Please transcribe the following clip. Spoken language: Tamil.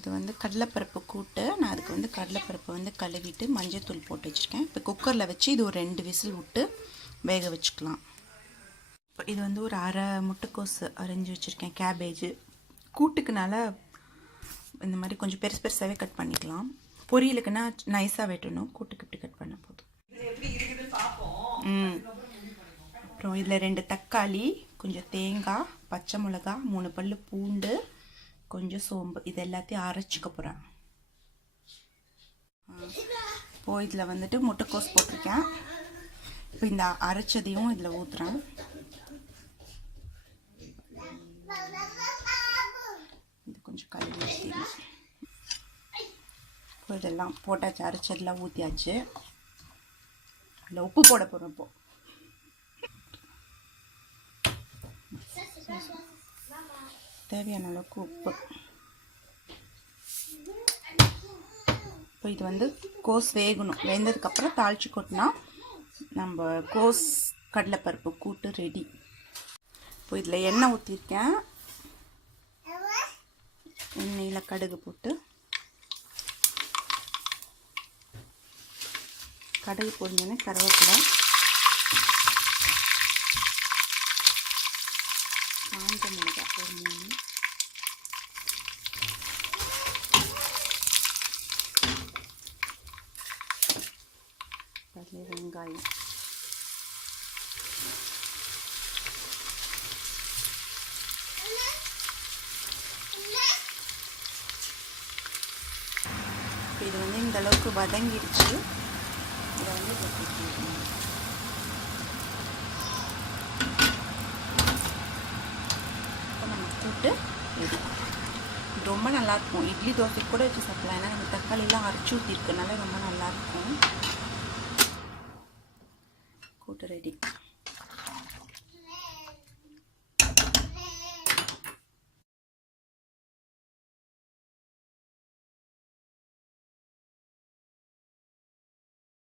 இது வந்து கடலைப்பருப்பு கூட்டு. நான் அதுக்கு வந்து கடலைப்பருப்பை வந்து கழுவிட்டு மஞ்சள் தூள் போட்டு வச்சுருக்கேன். இப்போ குக்கரில் வச்சு இது ஒரு 2 விசில் விட்டு வேக வச்சுக்கலாம். இப்போ இது வந்து ஒரு அரை முட்டைக்கோசு அரைஞ்சி வச்சுருக்கேன். கேபேஜ் கூட்டுக்குனால இந்த மாதிரி கொஞ்சம் பெருசு பெருசாகவே கட் பண்ணிக்கலாம். பொரியலுக்குன்னா நைஸாக வெட்டணும். கூட்டுக்கு இப்படி கட் பண்ண போதும். அப்புறம் இதில் 2 தக்காளி, கொஞ்சம் தேங்காய், பச்சை மிளகா, 3 பல்லு பூண்டு, கொஞ்சம் சோம்பு, இது எல்லாத்தையும் அரைச்சிக்க போகிறேன். இப்போது இதில் வந்துட்டு முட்டைக்கோஸ் போட்டிருக்கேன். இப்போ இந்த அரைச்சதையும் இதில் ஊற்றுறேன். இது கொஞ்சம் கழுவி ஊற்றிடலாம். இப்போ இதெல்லாம் போட்டாச்சு, அரைச்சதெல்லாம் ஊற்றியாச்சு. இதில் உப்பு போட போகிறோம். இப்போது தேவையான அளவுக்கு உப்பு. இப்போ இது வந்து கோஸ் வேகணும். வெந்ததுக்கப்புறம் தாளித்து கொட்டினா நம்ம கோஸ் கடலைப்பருப்பு கூட்டு ரெடி. இப்போ இதில் எண்ணெய் ஊற்றிருக்கேன். எண்ணெயில் கடுகு போட்டு, கடுகு பொரிஞ்சோன்னே கருவேப்பிலை, காஞ்ச மிளகாய் பொரிஞ்சோன்னு, அதில் வெங்காயம், இது வந்து இந்த அளவுக்கு வதங்கிடுச்சு. இதை வந்து நம்ம கூட்டு ரெடி. ரொம்ப நல்லாயிருக்கும். இட்லி தோசைக்கு கூட வச்சு சாப்பிடலாம். ஏன்னா நம்ம தக்காளிலாம் அரைச்சி ஊற்றிருக்கனால ரொம்ப நல்லாயிருக்கும். கூட்டு ரெடி.